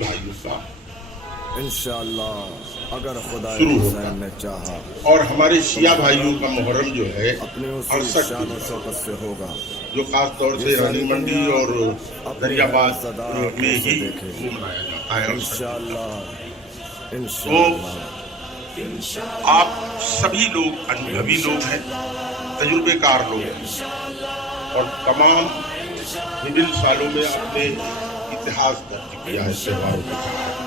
भाइयों का इंशाअल्लाह अगर खुदा शुरू हुसैन होगा ने चाहा और हमारे शिया भाइयों का मुहर्रम जो है अपने उसी 68 शान और शौकत से होगा। जो खास तौर ये से सारी रानी मंडी दुनिया और अपनी दरियाबाद सदा में आंखों से ही देखे। वो मनाया जाता है 68 इंशाअल्लाह तो इंशाअल्लाह आप सभी लोग अनुभवी लोग हैं, तजुर्बेकार लोग हैं और तमाम विभिन्न सालों में अपने इतिहास दर्ज किया है त्योहारों के साथ।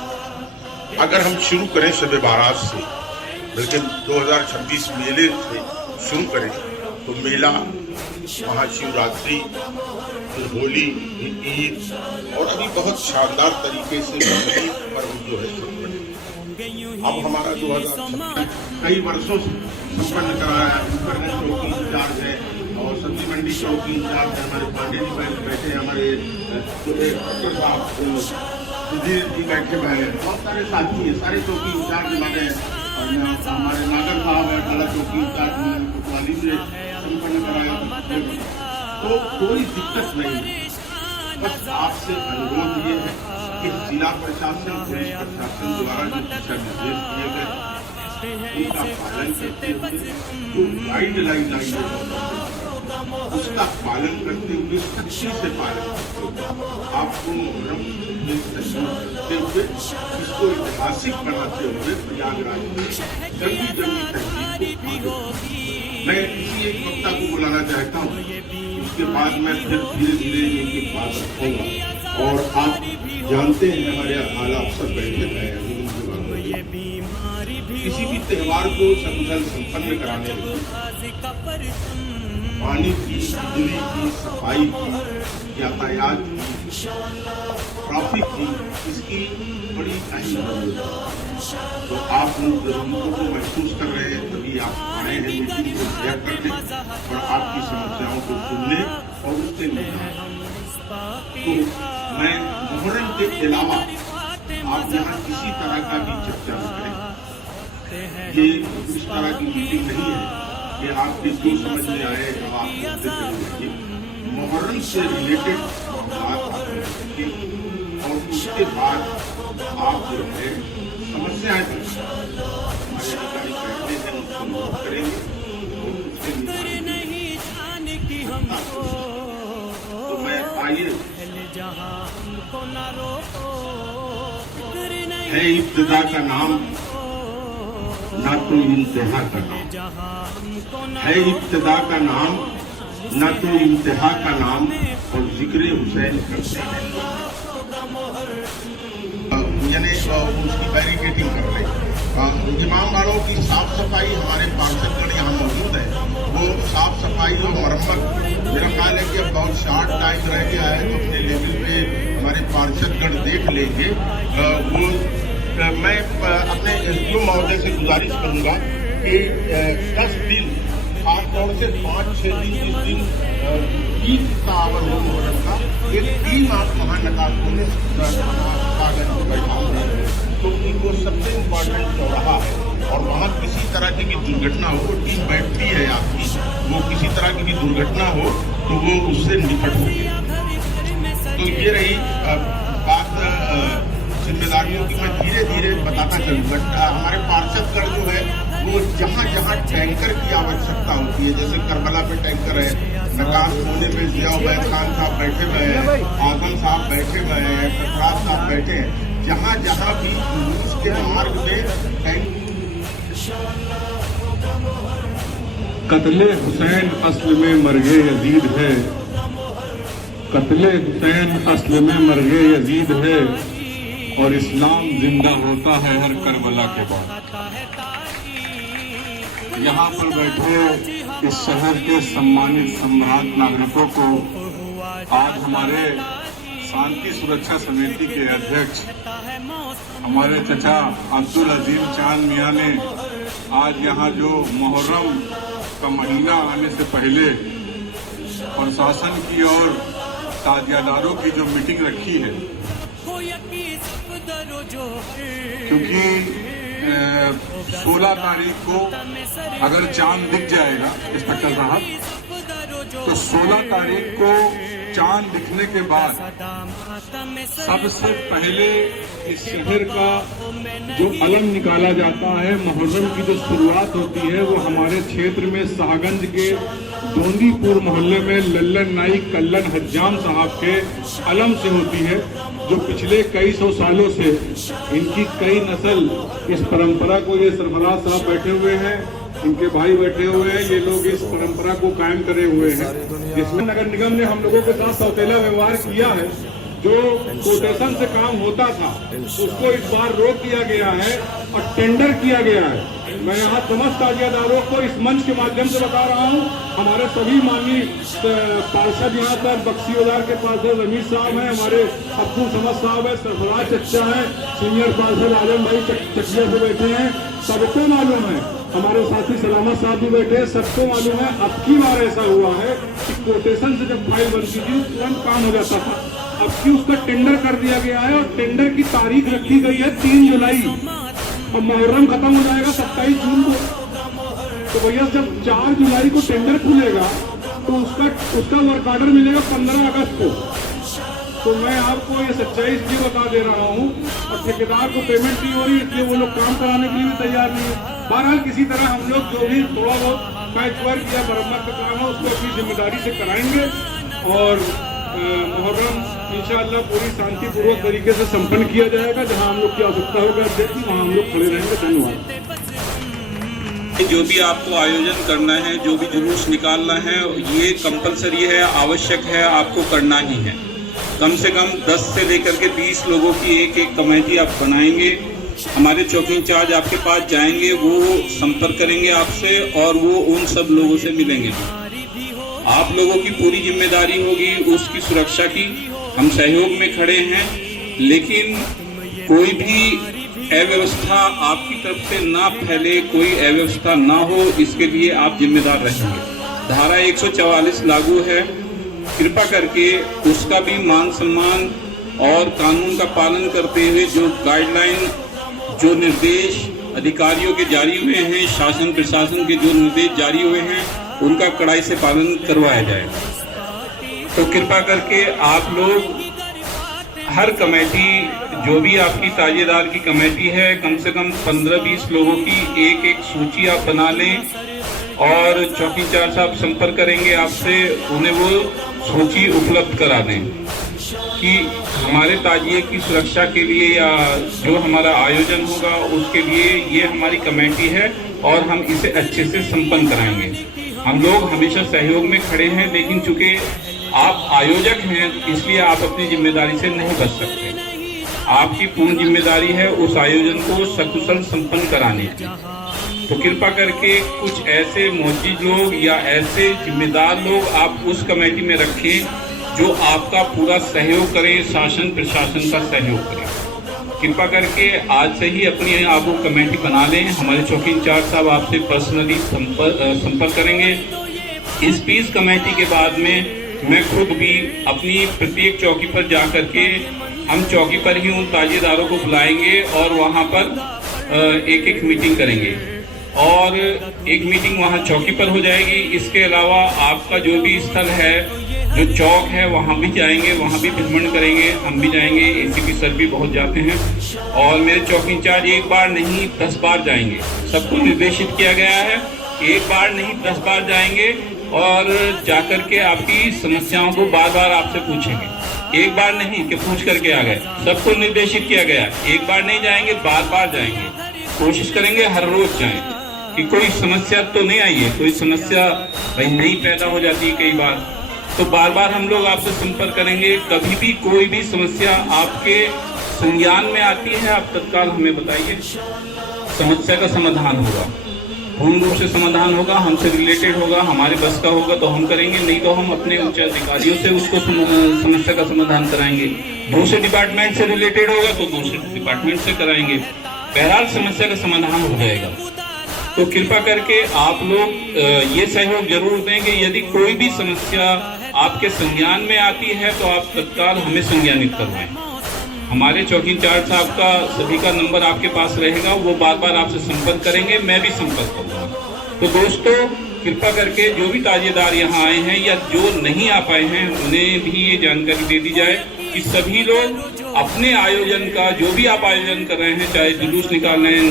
अगर हम शुरू करें शब बारात से, बल्कि 2026 मेले से शुरू करें तो मेला, महाशिवरात्रि, फिर होली, ईद और अभी बहुत शानदार तरीके से पर्व जो है अब हमारा 2026 कई वर्षों से संपन्न कराया है। उपकरण चौकी इंचार्ज है और सब्जी मंडी चौकी इंचार्ज है, हमारे पांडे जी बैठे हैं, हमारे डॉक्टर साहब सुधीर जी बैठे हुए हैं, बहुत सारे साथी हैं, सारे चौकी इंचार्ज हमारे हमारे नागर साहब है, बड़ा चौकी इंचार्ज कोतवाली से संपन्न कराया। तो कोई दिक्कत नहीं, बस आपसे अनुरोध ये है कि जिला प्रशासन, पुलिस प्रशासन द्वारा जो दिशा निर्देश दिए गए उनका पालन करते हुए, जो गाइडलाइन आई है उसका पालन करते हुए, सख्ती से पालन करते हुए आपको मुहर्रम करते हुए इसको ऐतिहासिक बनाते हुए प्रयागराज में जल्दी तहजीब को मैं किसी एक वक्ता को बुलाना चाहता हूँ, उसके बाद मैं फिर धीरे धीरे इनकी बात रखूंगा। और आप जानते हैं हमारे आला अफसर बैठे हैं, किसी भी त्योहार को सकुशल संपन्न कराने में पानी की, बिजली की, सफाई की, यातायात की, ट्रैफिक की, इसकी बड़ी अहम जरूरत है। तो आप उन जरूरतों को महसूस कर रहे हैं, तभी आप आए हैं मीटिंग को शेयर करने और आपकी समस्याओं को सुनने और उससे निपटाने। तो मैं मुहर्रम के अलावा आप यहाँ किसी तरह का भी चर्चा न करें, ये उस तरह की मीटिंग नहीं है कि आपके जो समझ में आए जब आप बोलते चले जाइए। मुहर्रम से रिलेटेड बात आप करेंगे और उसके बाद आप जो है समस्याएं हमारे अधिकारी बैठते हैं उसको नोट करेंगे और उसके तो मैं आइए है इब्तिदा का नाम ना तो इंतहा का नाम है, इब्तिदा का नाम ना तो इंतहा का नाम और जिक्र हुसैन करते हैं, यानी उसकी बैरिकेडिंग कर रहे हैं। इमाम बाड़ों की साफ सफाई, हमारे पार्षदगण यहाँ मौजूद है, वो साफ सफाई और मरम्मत मेरा ख्याल है कि अब बहुत शार्ट टाइम रह गया है, तो अपने लेवल पे हमारे पार्षदगण देख लेंगे। वो मैं अपने एसडीओ महोदय से गुजारिश करूंगा कि 10 दिन, खासतौर से 5-6 दिन, जिस दिन पीक का आवर हो मुहर्रम का, एक टीम आप वहाँ नकाशों में कागज को बैठा हुआ है, तो वो सबसे इम्पोर्टेंट चौराहा है और वहाँ किसी तरह की भी दुर्घटना हो, वो टीम बैठती है आपकी, वो किसी तरह की भी दुर्घटना हो तो वो उससे निपट सके। तो ये रही बात जिम्मेदारियों की। मैं धीरे धीरे बताता चलूँ, बट हमारे पार्षदगण जो है वो जहाँ जहाँ टैंकर की आवश्यकता होती है, जैसे करबला पे टैंकर है, नकाश कोने में जिया उबैद खान साहब बैठे हुए हैं, आजम साहब बैठे हुए हैं, सरफराज साहब बैठे हैं, जहाँ जहाँ भी उसके मार्ग में कत्ले हुसैन अस्ल में मरगे यजीद है, कत्ले हुसैन अस्ल में मरगे यजीद है और इस्लाम जिंदा होता है हर करबला के बाद। यहाँ पर बैठे इस शहर के सम्मानित सम्राट नागरिकों को आज हमारे शांति सुरक्षा समिति के अध्यक्ष हमारे चचा अब्दुल अजीम चांद मियां ने आज यहाँ जो मुहर्रम का महीना आने से पहले प्रशासन की और ताजियादारों की जो मीटिंग रखी है, क्योंकि 16 तारीख को अगर चांद दिख जाएगा इंस्पेक्टर साहब, तो 16 तारीख को चांद दिखने के बाद सबसे पहले इस शहर का जो अलम निकाला जाता है, मुहर्रम की जो शुरुआत होती है, वो हमारे क्षेत्र में शाहगंज के दोंदीपुर मोहल्ले में लल्लन नाइक कल्लन हज्जाम साहब के अलम से होती है, जो पिछले कई सौ सालों से इनकी कई नस्ल इस परंपरा को, ये सरफराज साहब बैठे हुए हैं, इनके भाई बैठे हुए हैं, ये लोग इस परंपरा को कायम करे हुए हैं, जिसमें नगर निगम ने हम लोगों के साथ सौतेला व्यवहार किया है। जो कोटेशन से काम होता था उसको इस बार रोक दिया गया है और टेंडर किया गया है। मैं यहाँ समस्त ताजियादारों को इस मंच के माध्यम से बता रहा हूँ, हमारे सभी माननीय पार्षद यहाँ पर बख्शियोदार के पार्षद रमीज साहब हैं, हमारे अब्दुल समद साहब है, सरफराज चच्चा है, सीनियर पार्षद आजम भाई चकिया से बैठे हैं, सबको मालूम है, हमारे साथी सलामत साहब भी बैठे हैं, सबको मालूम है। अब की बार ऐसा हुआ है कि कोटेशन से जब फाइल बनती थी तुरंत काम हो जाता था, अब की उसका टेंडर कर दिया गया है और टेंडर की तारीख रखी गई है 3 जुलाई और मुहर्रम खत्म हो जाएगा 27 जून को। तो भैया जब 4 जुलाई को टेंडर खुलेगा तो उसका वर्क ऑर्डर मिलेगा 15 अगस्त को। तो मैं आपको ये सच्चाई इसलिए बता दे रहा हूँ, और ठेकेदार को पेमेंट नहीं हो रही इसलिए वो लोग काम कराने के लिए भी तैयार नहीं है। बहरहाल किसी तरह हम लोग जो भी थोड़ा बहुत पैच वर्क या मरम्मत का काम है उसको अपनी जिम्मेदारी से कराएंगे और मुहर्रम इंशाअल्लाह पूरी शांतिपूर्वक तरीके से संपन्न किया जाएगा। जहां हम लोग की आवश्यकता होगा अध्यक्ष वहां हम लोग खड़े रहेंगे। धन्यवाद। जो भी आपको आयोजन करना है, जो भी जुलूस निकालना है, ये कंपलसरी है, आवश्यक है, आपको करना ही है। कम से कम 10 से लेकर के 20 लोगों की एक कमेटी आप बनाएंगे, हमारे चौकी इंचार्ज आपके पास जाएंगे, वो संपर्क करेंगे आपसे और वो उन सब लोगों से मिलेंगे। आप लोगों की पूरी जिम्मेदारी होगी उसकी सुरक्षा की। हम सहयोग में खड़े हैं, लेकिन कोई भी अव्यवस्था आपकी तरफ से ना फैले, कोई अव्यवस्था ना हो, इसके लिए आप जिम्मेदार रहेंगे। धारा 144 लागू है, कृपा करके उसका भी मान सम्मान और कानून का पालन करते हुए जो गाइडलाइन, जो निर्देश अधिकारियों के जारी हुए हैं, शासन प्रशासन के जो निर्देश जारी हुए हैं, उनका कड़ाई से पालन करवाया जाए। तो कृपा करके आप लोग हर कमेटी, जो भी आपकी ताजेदार की कमेटी है, कम से कम 15-20 लोगों की एक सूची आप बना लें और चौकी इंचार्ज साहब संपर्क करेंगे आपसे, उन्हें वो सूची उपलब्ध करा दें कि हमारे ताजिए की सुरक्षा के लिए या जो हमारा आयोजन होगा उसके लिए ये हमारी कमेटी है और हम इसे अच्छे से संपन्न कराएंगे। हम लोग हमेशा सहयोग में खड़े हैं, लेकिन चूंकि आप आयोजक हैं इसलिए आप अपनी जिम्मेदारी से नहीं बच सकते। आपकी पूर्ण जिम्मेदारी है उस आयोजन को सकुशल संपन्न कराने की। तो कृपा करके कुछ ऐसे मोजिज लोग या ऐसे जिम्मेदार लोग आप उस कमेटी में रखें जो आपका पूरा सहयोग करें, शासन प्रशासन का सहयोग करें। कृपा करके आज से ही अपनी आप वो कमेटी बना लें। हमारे चौकी इंचार्ज साहब आपसे पर्सनली संपर्क करेंगे। इस पीस कमेटी के बाद में मैं खुद भी अपनी प्रत्येक चौकी पर जा करके हम चौकी पर ही उन ताजेदारों को बुलाएंगे और वहाँ पर एक मीटिंग करेंगे और एक मीटिंग वहाँ चौकी पर हो जाएगी। इसके अलावा आपका जो भी स्थल है, जो चौक है, वहाँ भी जाएंगे, वहाँ भी भ्रमण करेंगे, हम भी जाएंगे, एसीपी सर भी बहुत जाते हैं और मेरे चौकी इंचार्ज एक बार नहीं 10 बार जाएंगे। सबको निर्देशित किया गया है, एक बार नहीं 10 बार जाएंगे और जाकर के आपकी समस्याओं को बार बार आपसे पूछेंगे। एक बार नहीं कि पूछ करके आ गए, सबको निर्देशित किया गया, एक बार नहीं जाएंगे, बार बार जाएंगे। कोशिश करेंगे हर रोज जाएं कि कोई समस्या तो नहीं आई है, कोई समस्या भाई नहीं पैदा हो जाती है कई बार, तो बार बार हम लोग आपसे संपर्क करेंगे। कभी भी कोई भी समस्या आपके संज्ञान में आती है, आप तत्काल हमें बताइए, समस्या का समाधान होगा, पूर्ण रूप से समाधान होगा, हमसे रिलेटेड होगा, हमारे बस का होगा तो हम करेंगे, नहीं तो हम अपने उच्च अधिकारियों से उसको समस्या का समाधान कराएंगे। दूसरे डिपार्टमेंट से रिलेटेड होगा तो दूसरे डिपार्टमेंट से कराएंगे। बहरहाल समस्या का समाधान हो जाएगा। तो कृपा करके आप लोग ये सहयोग जरूर दें कि यदि कोई भी समस्या आपके संज्ञान में आती है तो आप तत्काल हमें संज्ञानित करवाएं। हमारे चौकी इंचार्ज साहब का सभी का नंबर आपके पास रहेगा, वो बार बार आपसे संपर्क करेंगे, मैं भी संपर्क करूँगा। तो दोस्तों कृपा करके जो भी ताजिएदार यहाँ आए हैं या जो नहीं आ पाए हैं उन्हें भी ये जानकारी दे दी जाए कि सभी लोग अपने आयोजन का, जो भी आप आयोजन कर रहे हैं, चाहे जुलूस निकाल रहे हैं,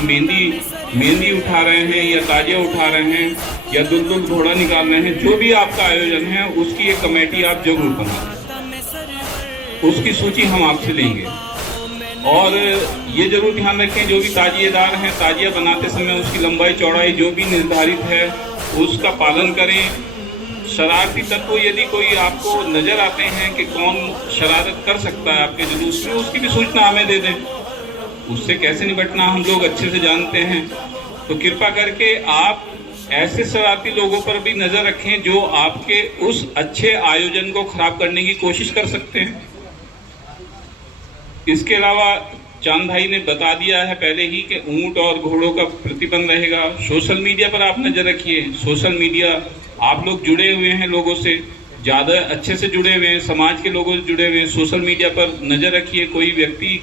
मेहंदी उठा रहे हैं या ताजिया उठा रहे हैं या दुल्दुल घोड़ा निकाल रहे हैं, जो भी आपका आयोजन है उसकी एक कमेटी आप जरूर बनाएं। उसकी सूची हम आपसे लेंगे और ये जरूर ध्यान रखें जो भी ताजिएदार हैं, ताजिया बनाते समय उसकी लंबाई चौड़ाई जो भी निर्धारित है उसका पालन करें। शरारती तत्व यदि कोई आपको नजर आते हैं कि कौन शरारत कर सकता है आपके जुलूस में, उसकी भी सूचना हमें दे दें। उससे कैसे निपटना हम लोग अच्छे से जानते हैं। तो कृपा करके आप ऐसे शरारती लोगों पर भी नजर रखें जो आपके उस अच्छे आयोजन को खराब करने की कोशिश कर सकते हैं। इसके अलावा चांद भाई ने बता दिया है पहले ही कि ऊंट और घोड़ों का प्रतिबंध रहेगा। सोशल मीडिया पर आप नजर रखिए। सोशल मीडिया, आप लोग जुड़े हुए हैं, लोगों से ज्यादा अच्छे से जुड़े हुए हैं, समाज के लोगों से जुड़े हुए हैं। सोशल मीडिया पर नजर रखिए। कोई व्यक्ति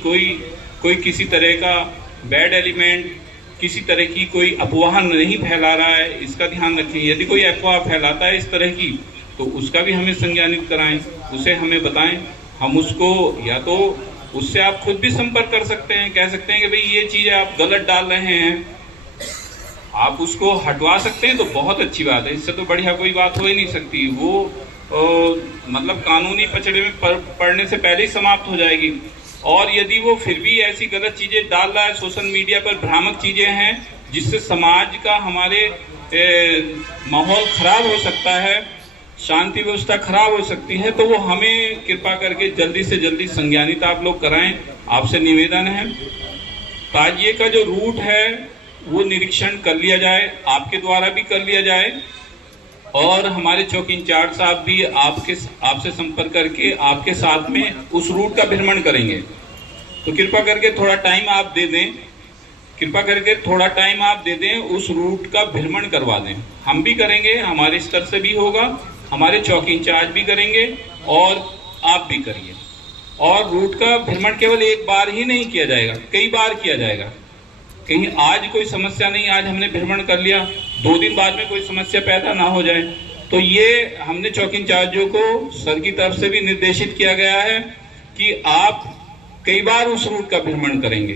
कोई किसी तरह का बैड एलिमेंट, किसी तरह की कोई अफवाह नहीं फैला रहा है, इसका ध्यान रखें। यदि कोई अफवाह फैलाता है इस तरह की तो उसका भी हमें संज्ञानित कराएं, उसे हमें बताएं। हम उसको, या तो उससे आप खुद भी संपर्क कर सकते हैं, कह सकते हैं कि भाई ये चीज आप गलत डाल रहे हैं, आप उसको हटवा सकते हैं तो बहुत अच्छी बात है। इससे तो बढ़िया कोई बात हो ही नहीं सकती। वो मतलब कानूनी पचड़े में पड़ने से पहले ही समाप्त हो जाएगी। और यदि वो फिर भी ऐसी गलत चीजें डाल रहा है सोशल मीडिया पर, भ्रामक चीजें हैं जिससे समाज का, हमारे माहौल खराब हो सकता है, शांति व्यवस्था खराब हो सकती है, तो वो हमें कृपा करके जल्दी से जल्दी संज्ञानित आप लोग कराएं। आपसे निवेदन है। ताजिए का जो रूट है वो निरीक्षण कर लिया जाए, आपके द्वारा भी कर लिया जाए और हमारे चौकी इंचार्ज साहब भी आपसे संपर्क करके आपके साथ में उस रूट का भ्रमण करेंगे। तो कृपा करके थोड़ा टाइम आप दे दें, उस रूट का भ्रमण करवा दें। हम भी करेंगे, हमारे स्तर से भी होगा, हमारे चौकी इंचार्ज भी करेंगे और आप भी करिए। और रूट का भ्रमण केवल एक बार ही नहीं किया जाएगा, कई बार किया जाएगा। कहीं आज कोई समस्या नहीं, आज हमने भ्रमण कर लिया, 2 दिन बाद में कोई समस्या पैदा ना हो जाए। तो ये हमने चौकी इंचार्जों को सर की तरफ से भी निर्देशित किया गया है कि आप कई बार उस रूट का भ्रमण करेंगे।